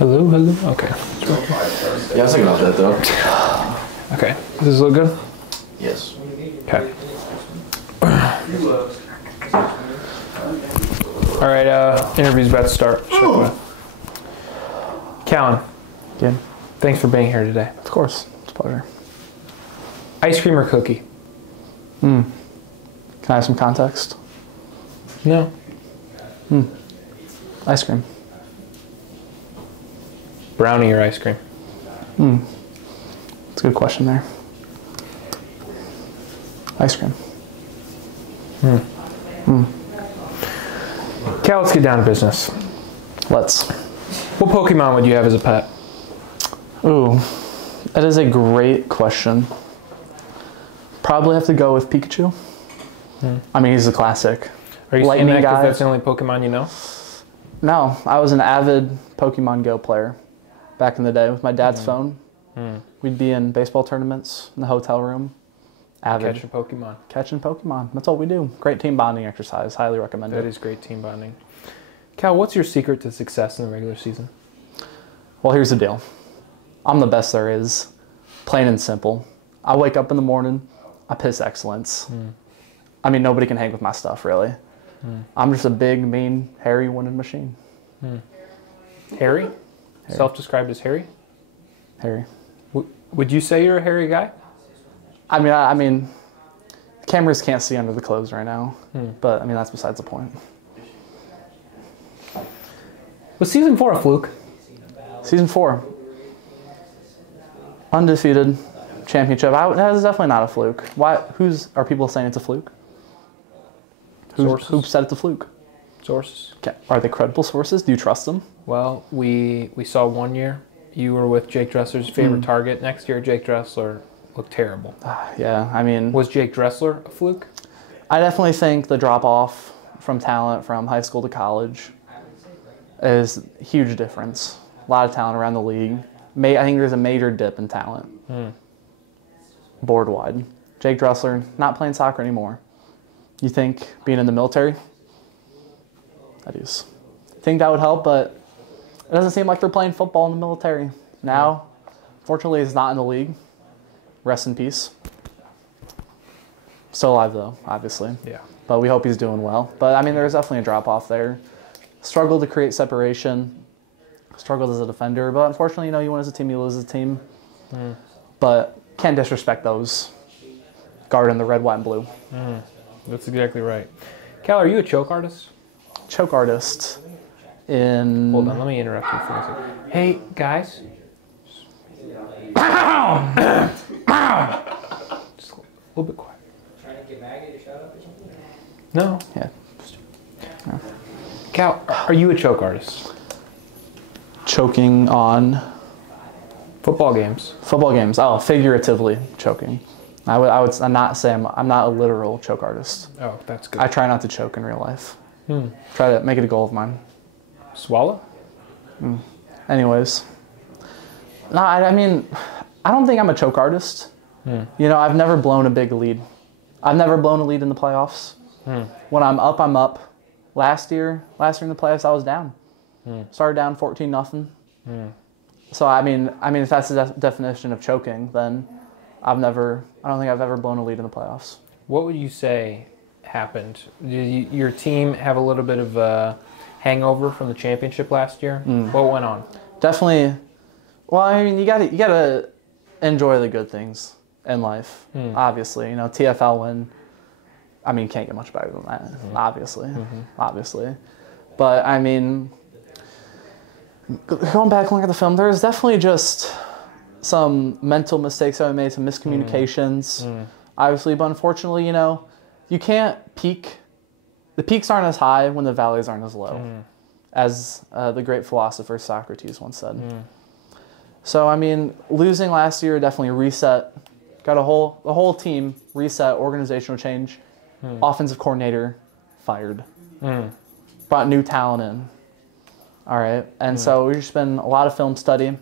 Hello, hello. Okay. Yeah, I was thinking about that though. Okay. Does this look good? Yes. Okay. All right. Interview's about to start. Callan. Again. Thanks for being here today. Of course. It's a pleasure. Ice cream or cookie? Can I have some context? No. Ice cream. Brownie or ice cream? That's a good question there. Ice cream. Cal, let's get down to business. Let's. What Pokemon would you have as a pet? Ooh, that is a great question. Probably have to go with Pikachu. I mean, he's a classic. Are you saying Lightning that because guy. that's the only Pokemon you know? No, I was an avid Pokemon Go player back in the day with my dad's phone. We'd be in baseball tournaments in the hotel room. Avid. Catching Pokemon. Catching Pokemon. That's all we do. Great team bonding exercise. Highly recommend That it. is great team bonding. Cal, what's your secret to success in the regular season? Well, here's the deal. I'm the best there is. Plain and simple. I wake up in the morning. I piss excellence. I mean, nobody can hang with my stuff, really. I'm just a big, mean, hairy winning machine. Harry? Self-described as Harry? Hairy. Would you say you're a hairy guy? I mean, cameras can't see under the clothes right now. But, I mean, that's besides the point. Was season 4 a fluke? Season 4. Undefeated championship. That is definitely not a fluke. Why? Are people saying it's a fluke? Sources. Who said it's a fluke? Sources. Are they credible sources? Do you trust them? Well, we saw one year you were with Jake Dressler's favorite target. Next year, Jake Dressler looked terrible. Yeah, I mean... Was Jake Dressler a fluke? I definitely think the drop-off from talent from high school to college is a huge difference. A lot of talent around the league. I think there's a major dip in talent. Board-wide. Jake Dressler, not playing soccer anymore. You think being in the military? I do. Think that would help, but it doesn't seem like they're playing football in the military. Now, fortunately, he's not in the league. Rest in peace. Still alive, though, obviously. Yeah. But we hope he's doing well. But, I mean, there's definitely a drop-off there. Struggled to create separation. Struggled as a defender. But, unfortunately, you win as a team, you lose as a team. But can't disrespect those guarding the red, white, and blue. That's exactly right. Cal, are you a choke artist? Choke artist in... Hold on, let me interrupt you for a second. Hey, guys. Just a little bit quiet. Trying to get Maggie to shut up or something? No. Yeah. Cal, are you a choke artist? Choking on... Football games. Football games. Oh, figuratively choking. I would not say I'm not a literal choke artist. Oh, that's good. I try not to choke in real life. Try to make it a goal of mine. Swallow? Anyways. No, I mean, I don't think I'm a choke artist. I've never blown a big lead. I've never blown a lead in the playoffs. When I'm up, I'm up. Last year in the playoffs, I was down. Started down 14-0. So, I mean, if that's the definition of choking, then I don't think I've ever blown a lead in the playoffs. What would you say happened? Did your team have a little bit of a hangover from the championship last year? What went on? Definitely. Well, I mean, you gotta enjoy the good things in life. Obviously, TFL win. I mean, can't get much better than that. Obviously. But I mean, going back and looking at the film, there's definitely just some mental mistakes that I made, some miscommunications, obviously. But unfortunately, you can't peak. The peaks aren't as high when the valleys aren't as low, as the great philosopher Socrates once said. So, I mean, losing last year definitely reset. Got the whole team reset, organizational change. Offensive coordinator fired. Brought new talent in. All right, and so we've just been a lot of film study and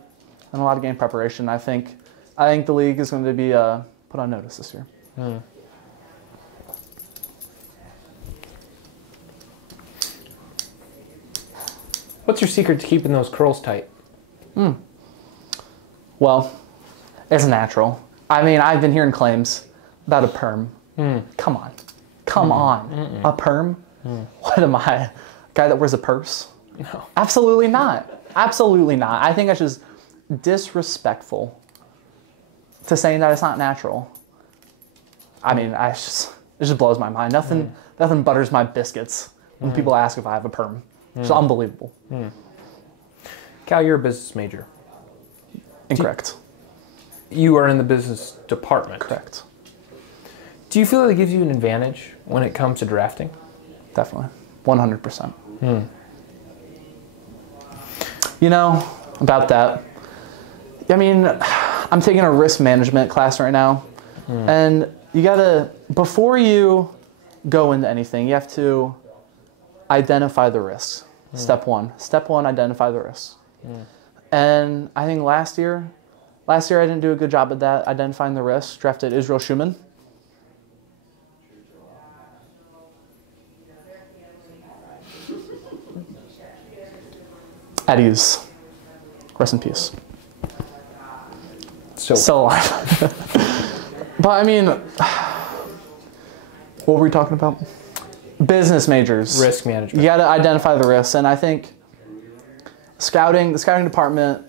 a lot of game preparation. I think the league is going to be put on notice this year. What's your secret to keeping those curls tight? Well, it's natural. I mean, I've been hearing claims about a perm. Come on. Come on. A perm? What am I? A guy that wears a purse? No. Absolutely not. Absolutely not. I think that's just disrespectful to saying that it's not natural. I mean, it just blows my mind. Nothing butters my biscuits when people ask if I have a perm. It's unbelievable. Cal, you're a business major. Incorrect. You are in the business department. Correct. Do you feel that it gives you an advantage when it comes to drafting? Definitely. 100%. You know, about that, I mean, I'm taking a risk management class right now. And you gotta, before you go into anything, you have to identify the risks. Step one, identify the risks. And I think last year I didn't do a good job at that, identifying the risks. Drafted Israel Schumann. Eddie's. Rest in peace. Still alive. But I mean, what were we talking about? Business majors. Risk management. You got to identify the risks, and I think the scouting department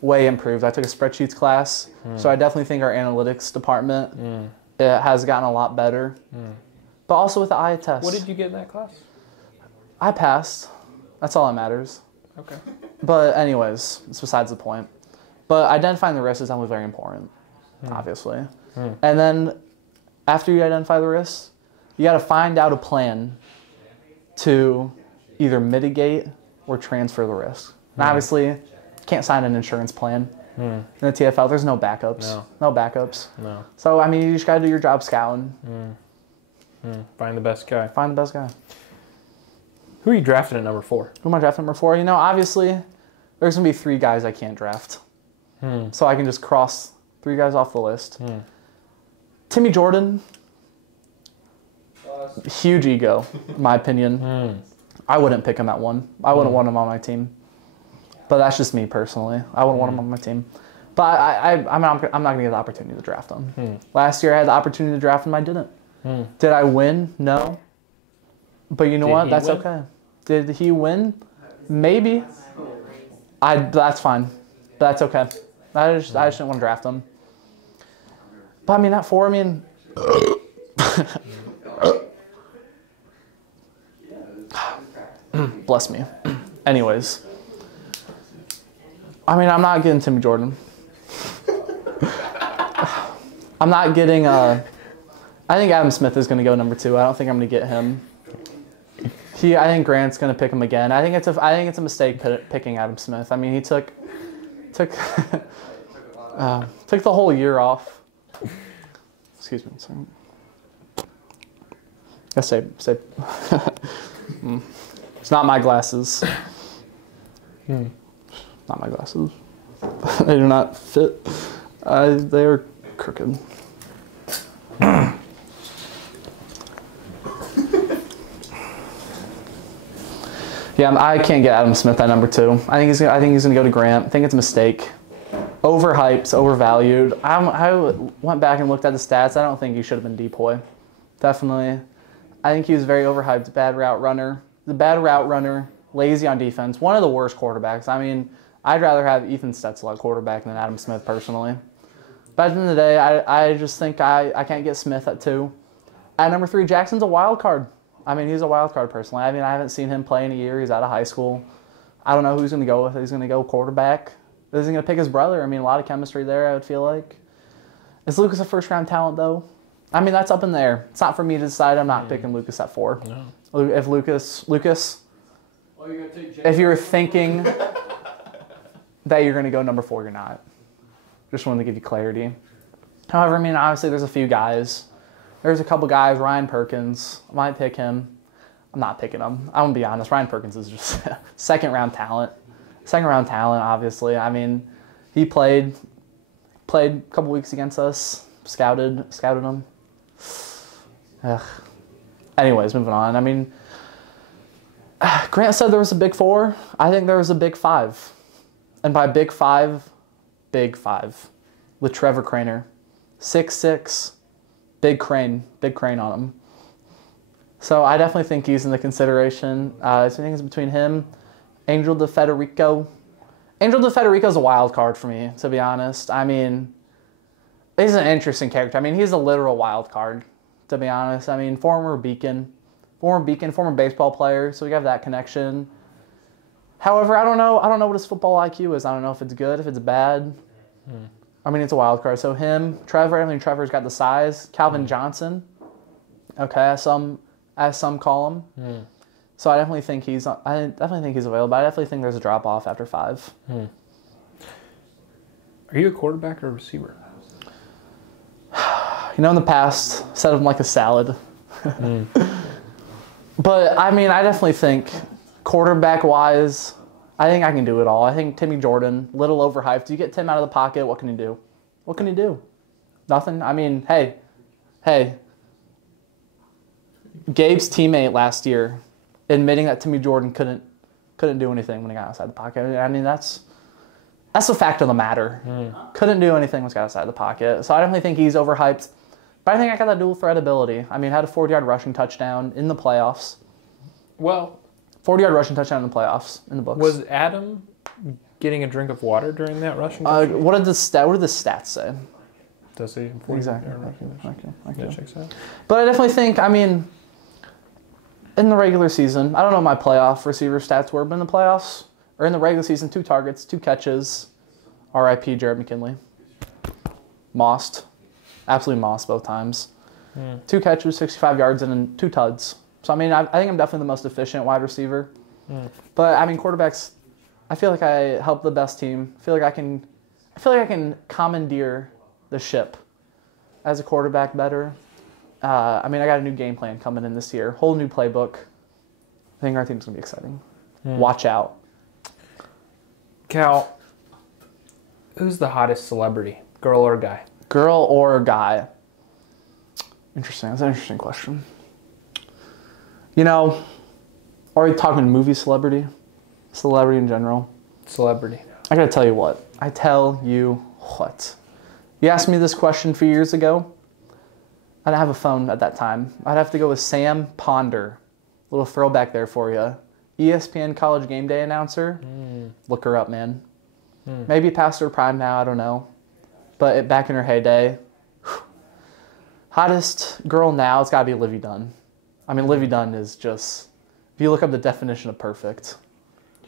way improved. I took a spreadsheets class, so I definitely think our analytics department it has gotten a lot better. But also with the eye test. What did you get in that class? I passed. That's all that matters. Okay. But anyways, it's besides the point. But identifying the risks is definitely very important, obviously. And then after you identify the risks, you got to find out a plan to either mitigate or transfer the risk. And obviously, you can't sign an insurance plan. In the TFL, there's no backups. No backups. No. So, I mean, you just got to do your job scouting. Find the best guy. Find the best guy. Who are you drafting at number 4? Who am I drafting number 4? You know, obviously, there's going to be 3 guys I can't draft. So I can just cross 3 guys off the list. Timmy Jordan, huge ego, in my opinion. I wouldn't pick him at 1. I wouldn't want him on my team. But that's just me personally. I wouldn't want him on my team. But I'm not going to get the opportunity to draft him. Last year I had the opportunity to draft him. I didn't. Did I win? No. But you know what? That's okay. Did he win? Maybe. That's fine. But that's okay. I just didn't want to draft him. But I mean, at 4, I mean... Bless me. Anyways. I mean, I'm not getting Timmy Jordan. I'm not getting... I think Adam Smith is going to go number 2. I don't think I'm going to get him. I think Grant's going to pick him again. I think it's a mistake picking Adam Smith. I mean, he took the whole year off. Excuse me. Sorry. I say. It's not my glasses. Not my glasses. They do not fit. They are crooked. Yeah, I can't get Adam Smith at number 2. I think he's gonna go to Grant. I think it's a mistake. Overhyped, overvalued. I went back and looked at the stats. I don't think he should have been Depoy. Definitely. I think he was very overhyped. Bad route runner. The bad route runner. Lazy on defense. One of the worst quarterbacks. I mean, I'd rather have Ethan Stetzel at quarterback than Adam Smith personally. But at the end of the day, I just think I can't get Smith at 2. At number 3, Jackson's a wild card. I mean, he's a wild card personally. I mean, I haven't seen him play in a year. He's out of high school. I don't know who he's going to go with. He's going to go quarterback. Is he going to pick his brother? I mean, a lot of chemistry there, I would feel like. Is Lucas a first-round talent, though? I mean, that's up in there. It's not for me to decide. I'm not picking Lucas at 4. No. If Lucas, if you're thinking that you're going to go number 4, you're not. Just wanted to give you clarity. However, I mean, obviously there's a few guys. There's a couple guys. Ryan Perkins. I might pick him. I'm not picking him. I'm going to be honest. Ryan Perkins is just second-round talent. Second-round talent, obviously. I mean, he played a couple weeks against us. Scouted him. Ugh. Anyways, moving on. I mean, Grant said there was a big 4. I think there was a big 5. And by big five, with Trevor Craner. 6'6", big crane on him. So I definitely think he's in the consideration. I think it's between him, Angel De Federico. Angel De Federico's a wild card for me, to be honest. I mean, he's an interesting character. I mean, he's a literal wild card, to be honest. I mean, former baseball player, so we have that connection. However, I don't know what his football IQ is. I don't know if it's good, if it's bad. I mean, it's a wild card. So him, Trevor. I mean, Trevor's got the size. Calvin Johnson. Okay, as some call him. So I definitely think he's available. But I definitely think there's a drop off after 5. Are you a quarterback or a receiver? You know, in the past, set him like a salad. But I mean, I definitely think quarterback-wise, I think I can do it all. I think Timmy Jordan, little overhyped. You get Tim out of the pocket, what can he do? What can he do? Nothing. I mean, hey. Gabe's teammate last year admitting that Timmy Jordan couldn't do anything when he got outside the pocket. I mean, that's the fact of the matter. Couldn't do anything when he got outside the pocket. So I definitely think he's overhyped. But I think I got that dual threat ability. I mean, had a 40-yard rushing touchdown in the playoffs. Well, 40-yard rushing touchdown in the playoffs in the books. Was Adam getting a drink of water during that rushing touchdown? What did the stats say? Does he? Exactly. That checks out. But I definitely think, I mean, in the regular season, I don't know what my playoff receiver stats were, but in the playoffs, or in the regular season, 2 targets, 2 catches, RIP Jared McKinley. Mossed. Absolutely mossed both times. 2 catches, 65 yards, and then 2 tuds. So, I mean, I think I'm definitely the most efficient wide receiver. But, I mean, quarterbacks, I feel like I help the best team. I feel like I can commandeer the ship as a quarterback better. I mean, I got a new game plan coming in this year. Whole new playbook. I think our team's going to be exciting. Watch out. Cal, who's the hottest celebrity, girl or guy? Girl or guy? Interesting. That's an interesting question. You know, are we talking movie celebrity? Celebrity in general? Celebrity. I got to tell you what. You asked me this question a few years ago. I didn't have a phone at that time. I'd have to go with Sam Ponder. Little throwback there for you. ESPN College Game Day announcer. Look her up, man. Maybe past her prime now, I don't know. But back in her heyday, hottest girl now, it's got to be Livy Dunn. I mean, Livy Dunn is just, if you look up the definition of perfect.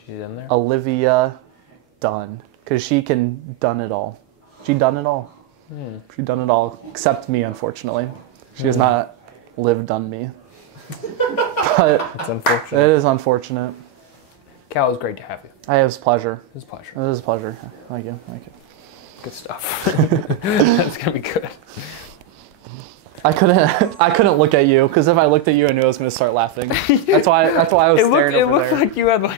She's in there? Olivia Dunn. Because she can done it all. She done it all. She done it all, except me, unfortunately. She has not done me. But it's unfortunate. It is unfortunate. Cal, it was great to have you. It was a pleasure. It was a pleasure. It was a pleasure. Thank you. Good stuff. That's gonna be good. I couldn't look at you because if I looked at you, I knew I was gonna start laughing. That's why I was staring over there. It looked like you had